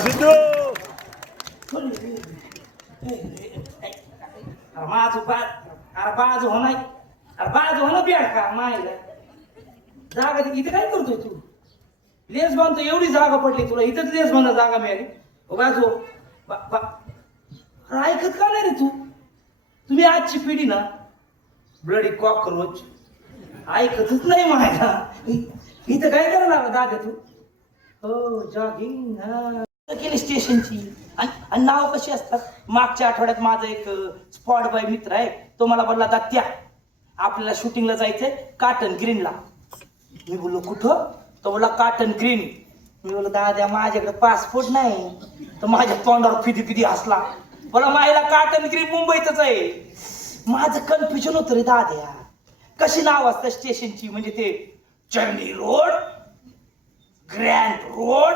सिद्धू माझं बाज होणार बाज होणं बेड का मायला जागा इथे काय करतोय तू लेस बांधतो एवढी जागा पडली तुला इथंच लेस बांधा जागा मिळाली बाजू ऐकत का नाही रे तू तुम्ही आजची पिढी ना ब्लडी कॉकरोच ऐकतच नाही मायला इथं काय करणार दादा तू हो जॉगिंग केली स्टेशनची आणि नाव कशी असतात मागच्या आठवड्यात माझा एक स्पॉट बॉय मित्र आहे तो मला बोलला त्या आपल्याला शूटिंगला जायचंय काटन ग्रीनला मी बोललो कुठं तो बोलला काटन ग्रीन मी बोललो दादा माझ्याकडे पासपोर्ट नाही तर माझ्या तोंडावर फिदी हसला बोला मायला काटन ग्रीन मुंबईतच आहे माझं कन्फ्युजन होतं रे दाद्या कशी नाव असतं स्टेशनची म्हणजे ते Charni road grand road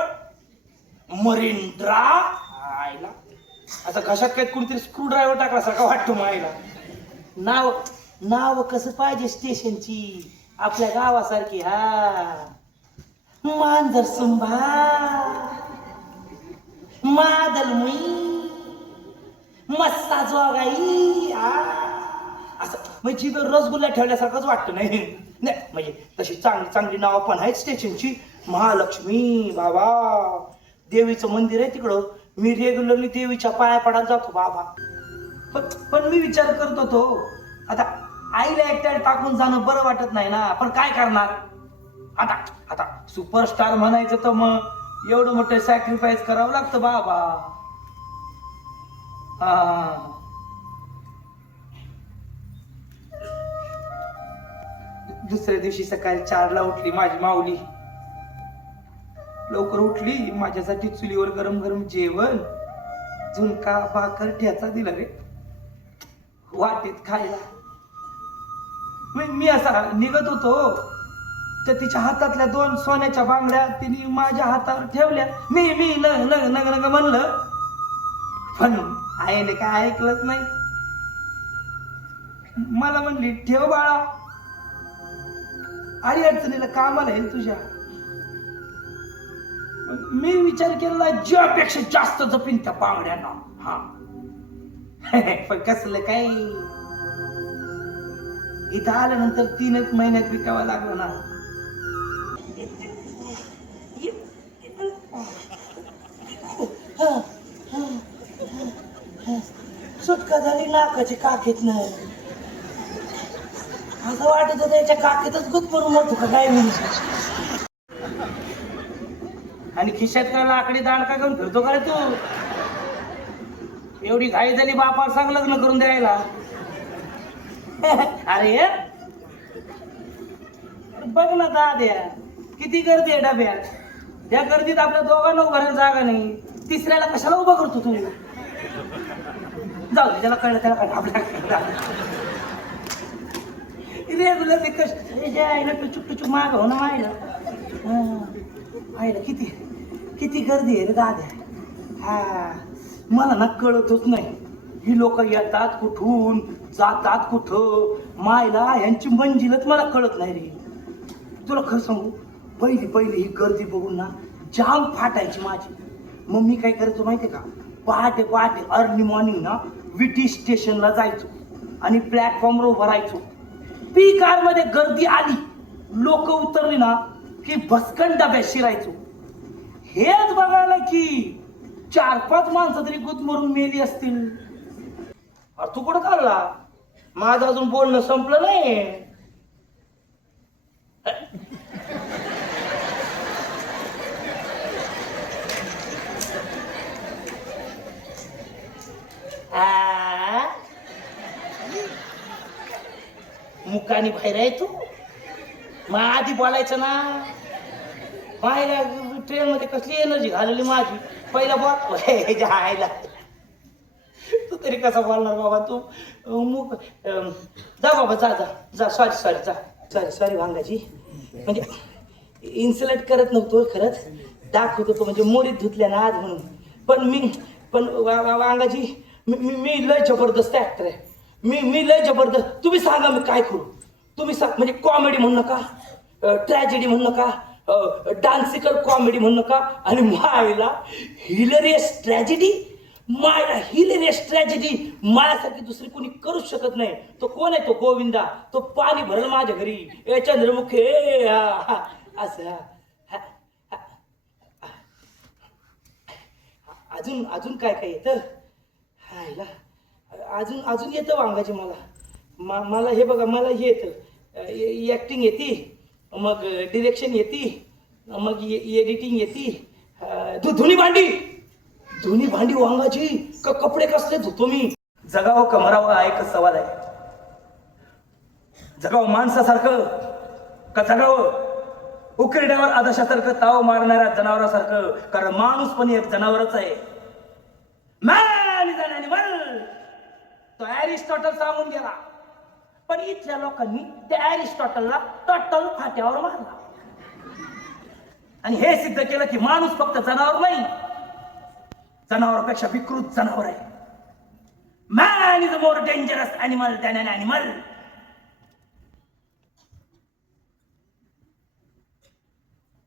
marine drive आता कशात काय कोणतरी स्क्रू ड्रायव्हर टाकल्यासारखा वाटतो मायला नाव कसं पाहिजे स्टेशनची आपल्या गावासारखी हा मांजर सुंभा मादलमुई मस्सा जोगाई असं म्हणजे रसगुल्ला ठेवल्यासारखंच वाटतं नाही म्हणजे तशी चांगली नाव पण आहेत स्टेशनची महालक्ष्मी बाबा देवीचं मंदिर आहे तिकडं मी रेग्युलरली देवीच्या पाया पडायला जातो बाबा पण मी विचार करत होतो आता आईला एकट्या टाकून जाणं बरं वाटत नाही ना पण काय करणार आता सुपरस्टार म्हणायचं तर मग एवढं मोठं सॅक्रिफाईस करावं लागतं बाबा दुसऱ्या दिवशी सकाळी 4ला उठली माझी माऊली लवकर उठली माझ्यासाठी चुलीवर गरम जेवण झुणका भाकर ठ्याचा दिला रे वाटेत खायला मी असा निघत होतो तर तिच्या हातातल्या 2 सोन्याच्या बांगड्या तिने माझ्या हातावर ठेवल्या मी नग म्हणलं पण आईने काय ऐकलंच नाही मला म्हणली ठेव बाळा अडी अडचणीला कामाला येईल तुझ्या मी विचार केला ज्यापेक्षा जास्त जपीन त्या बांगड्यांना हा पण कसलं काय इथं आल्यानंतर 3 महिन्यात विकावं लागलं ना सुटका झाली नाकाची काकीत नाही असं वाटत होतं याच्या काकीतच गुद करून मरतो का काय म्हणजे आणि खिशात का लाकडी दांडका घेऊन फिरतो का तू एवढी घाई झाली बापावर सांग लग्न करून द्यायला अरे बघ ना दाद्या किती गर्दी आहे डब्यात त्या गर्दीत आपल्या दोघांना उभारायला जागा नाही तिसऱ्याला कशाला उभा करतो तू जाऊ दे त्याला कळलं त्याला कळलं आपल्या रेग्युलर चुक माग हो ना आईला किती गर्दी आहे रे दाद्या मला ना कळतच नाही ही लोक येतात कुठून जातात कुठं मायला यांची मंजिलच मला कळत नाही रे तुला खरं सांगू पहिली ही गर्दी बघून ना जाम फाटायची माझी मग मी काय करायचो माहितीये का पहाटे अर्ली मॉर्निंग ना विटी स्टेशनला जायचो आणि प्लॅटफॉर्मवर उभं राहायचो पी कार मध्ये गर्दी आली लोक उतरली ना की भस्कन डब्यात शिरायचो हेच बघायला की 4-5 माणसं तरी गुदमरून मेली असतील अरे तू कुठं चालला माझं अजून बोलणं संपलं नाही मुकानी बाहेर आहे तू मग आधी बोलायचं ना बाहेर ट्रेन मध्ये कसली एनर्जी घालवली माझी पहिला बॉल जायला तू तरी कसा बोलणार बाबा तू मुक जा बाबा जा सॉरी भांगाची म्हणजे इन्सुलेट करत नव्हतो खरंच दाखवत होतो म्हणजे मोडीत धुतल्या ना आज म्हणून पण वांगाची मी लय जबरदस्त ऍक्टर आहे मी लय जबरदस्त तुम्ही सांगा मी काय करू तुम्ही सांग म्हणजे कॉमेडी म्हणू नका ट्रॅजेडी म्हणू नका डान्सिकल कॉमेडी म्हणू नका. आणि मायला हिलरियस ट्रॅजेडी, मायला हिलरियस ट्रॅजेडी मायासारखी दुसरी कोणी करूच शकत नाही. तो कोण आहे? तो गोविंदा. तो पाणी भरल माझ्या घरी. ए चंद्रमुखे असं. अजून अजून काय काय येतं? हायला अजून अजून येतं वांगाचे मला. मला हे बघा, मला हे येतं, ॲक्टिंग येते, मग डिरेक्शन येते, मग एडिटिंग येते, धुनी भांडी वांगाची. कपडे कसले धुतो मी. जगावं का मरावं हा एकच सवाल आहे. जगावं माणसासारखं का जगावं उकिरड्यावर आदर्शासारखं ताव मारणाऱ्या जनावरासारखं? कारण माणूस पण एक जनावरच आहे. मॅन इज अन ॲनिमल, तो ॲरिस्टॉटल सांगून गेला. पण इथल्या लोकांनी त्या ॲरिस्टॉटलला टॉटल फाट्यावर मारला आणि हे सिद्ध केलं की माणूस फक्त जनावर नाही, जनावरापेक्षा विकृत जनावर आहे. Man is a more dangerous animal than an animal.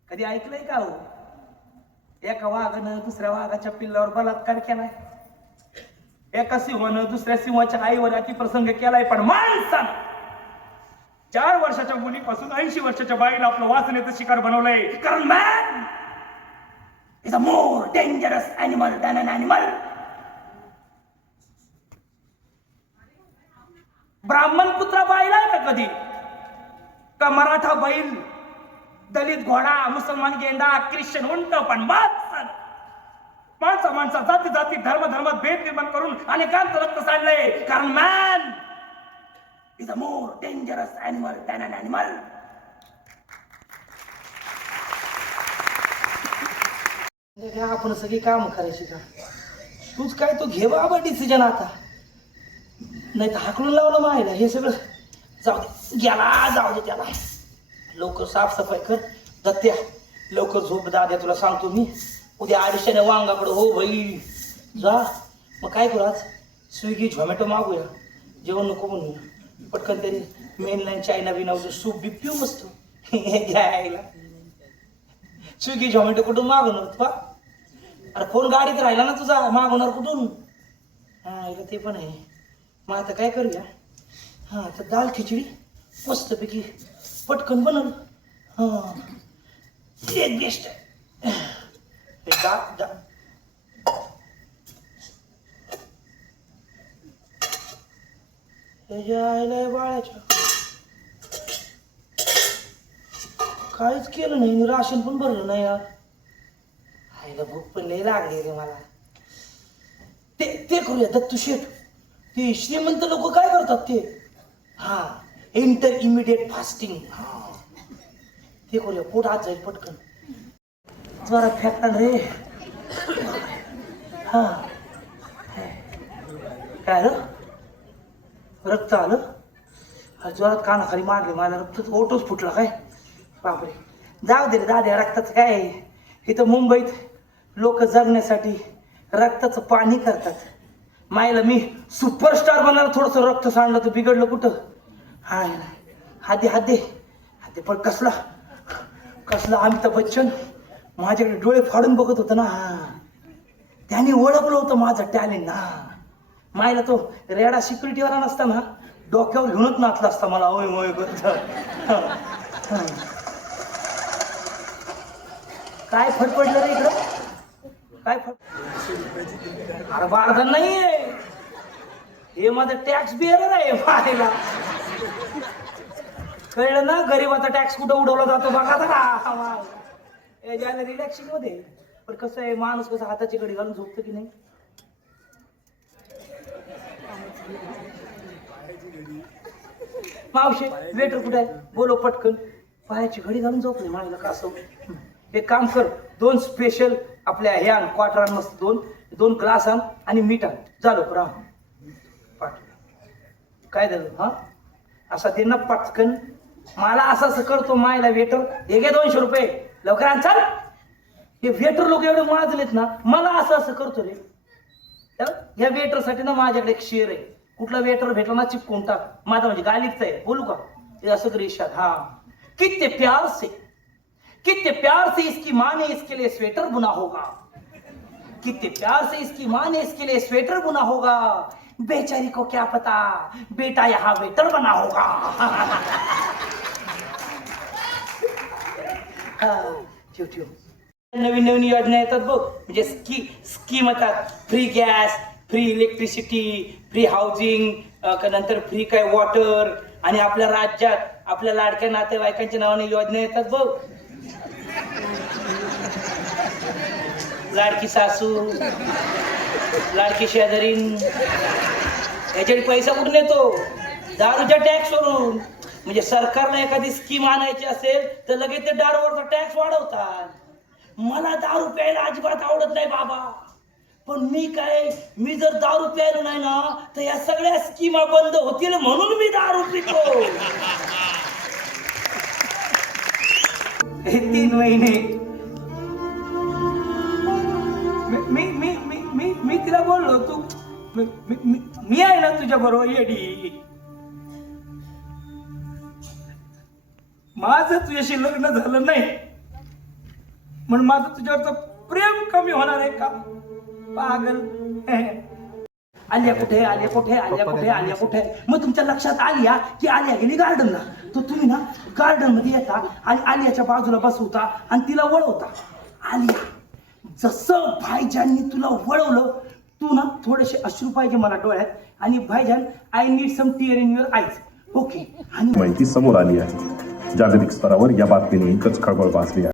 कधी ऐकलंय का हो? एका वाघानं दुसऱ्या वाघाच्या पिल्लावर बलात्कार केलाय, एका सिंहानं दुसऱ्या सिंहाच्या आईवर अतिप्रसंग केलाय. पण माणसानं 4 वर्षाच्या मुलीपासून 80 वर्षाच्या बाईला आपलं वासनेचं शिकार बनवलंय. कारण man is a more dangerous animal than an animal. ब्राह्मण कुत्रा पाहिलाय का कधी? का मराठा बैल, दलित घोडा, मुसलमान गेंडा, ख्रिश्चन उंट? पण माणसा जाती जाती धर्मात भेद निर्माण करून अनेकांचं रक्त सांडलंय. कारण man is a more dangerous animal than an animal. आपण सगळी काम करायची का? तूच काय, तू घे बाबा डिसिजन आता, नाही तर हाकलून लावलं मायला. हे सगळं जाऊ दे, गेला जाऊ दे त्याला. लवकर साफसफाई कर दत्त्या, लवकर झोप दाद्या. तुला सांगतो मी, उद्या 2:30 वांगाकडं हो भाई जा. मग काय करू, आज स्विगी झोमॅटो मागूया. जेवण नको म्हणूया, पटकन तरी मेन लाईन चायना बिना सूप बी पिऊ बसतो. घ्यायला स्विगी झोमॅटो कुठून मागवणार पा? अरे फोन गाडीत राहिला ना तुझा, मागवणार कुठून? हा इला ते पण आहे. मग आता काय करूया? हा तर दाल खिचडी मस्तपैकी पटकन बनल. हा एक बेस्ट आहे. बाळाच्या काहीच केलं नाही, राशन पण भरलं नाही यार. आईला भूक पण लई लागली रे मला. ते करूया दत्तू शेठ. ते श्रीमंत लोक काय करतात ते, हा इमिडिएट फास्टिंग. हा ते करूया, पोट आत जाईल पटकन. जरा फेकता रे. हा काय आलं? रक्त आलं? जोरात कानाखाली मारले मला, रक्त ओटोच फुटला काय? बापरे. जाऊ दे रे दाद्या, रक्ताचं काय? इथं मुंबईत लोक जगण्यासाठी रक्ताचं पाणी करतात. मायला मी सुपरस्टार बनायला थोडंसं रक्त सांडलं तर बिघडलं कुठं? हा हादे पण कसला अमिताभ बच्चन माझ्याकडे डोळे फाडून बघत होतं ना. त्याने ओळखलं होतं माझं टॅलेंट ना. मायला तो रेडा सिक्युरिटीवाला नसताना डोक्यावर घेऊनच नाचला असता मला. ओय ओय करत. काय फडफडलं रे इकडं? काय अरे बारदान नाहीये हे, माझं टॅक्स बिअरर आहे. मायला कळलं ना, गरीबाचा टॅक्स कुठं उडवला जातो बघा ना. रिलॅक्सिंग मध्ये. पण कसं आहे, माणूस कसं हाताची घडी घालून झोपतो की नाही. मावशी वेटर कुठे आहे? बोलो पटकन. पायाची घडी घालून झोपले मायला का असं. एक काम कर, 2 स्पेशल आपल्या हे आण, क्वार्टर आण मस्त, 2 ग्लास आण आणि मीठ आण. झालं राम पाठ. काय झालं? हा असा दे ना पटकन. मला असं करतो मायला वेटर. हे घे 200 रुपये लवकर आण चल. हे वेटर लोक एवढे माजलेत ना, मला असं करतो रे. या वेटरसाठी ना माझ्याकडे एक शेर आहे. कुठला वेटर भेटला ना चिपकून टाक. माझा म्हणजे गालिकचा आहे, बोलू का? हे असं कर इशाद. हा कितने प्यार से कितने प्यार से इसकी माँ ने इसके लिए स्वेटर बुना होगा, कितने प्यार से इसकी माँ ने इसके लिए स्वेटर बुना होगा, बेचारी को क्या पता बेटा यहाँ वेटर बना होगा। ठेव ठेव, नवीन नवीन योजना येतात बघ, म्हणजे स्कीम येतात, free gas, free electricity, free housing, नंतर फ्री काय वॉटर, आणि आपल्या राज्यात आपल्या लाडक्या नातेवाईकांच्या नावाने योजना येतात बघ, लाडकी सासू, लाडकी शेजारीन, याच्यासाठी पैसा कुठून येतो? दारूच्या टॅक्स वरून. म्हणजे सरकारला एखादी स्कीम आणायची असेल तर लगेच ते दारूवरचा टॅक्स वाढवतात. मला दारू प्यायला अजिबात आवडत नाही बाबा, पण मी जर दारू प्यायलो नाही ना तर या सगळ्या स्कीमा बंद होतील, म्हणून मी दारू पितो. हे 3 महिने मी तिला बोललो, तू मी आहे ना तुझ्या बरोबर येडी, माझं तुझ्याशी लग्न झालं नाही म्हणून माझं तुझ्यावरचं प्रेम कमी होणार आहे का पागल? आलिया कुठे, आलिया कुठे, आलिया कुठे, आलिया कुठे? मग तुमच्या लक्षात आलिया की आलिया गेली गार्डनला, तर तुम्ही ना गार्डन मध्ये येता आणि आलियाच्या बाजूला बसवता आणि तिला वळवता. आलिया, जसं भाईजाननी तुला वळवलं, तू ना थोडेसे अश्रू पाहिजे मला डोळ्यात, आणि भाईजान I need some tear in your eyes. Okay. आणि माहिती समोर आली आहे. जागतिक स्तरावर या बातमीने एकच खळबळ माजली आहे.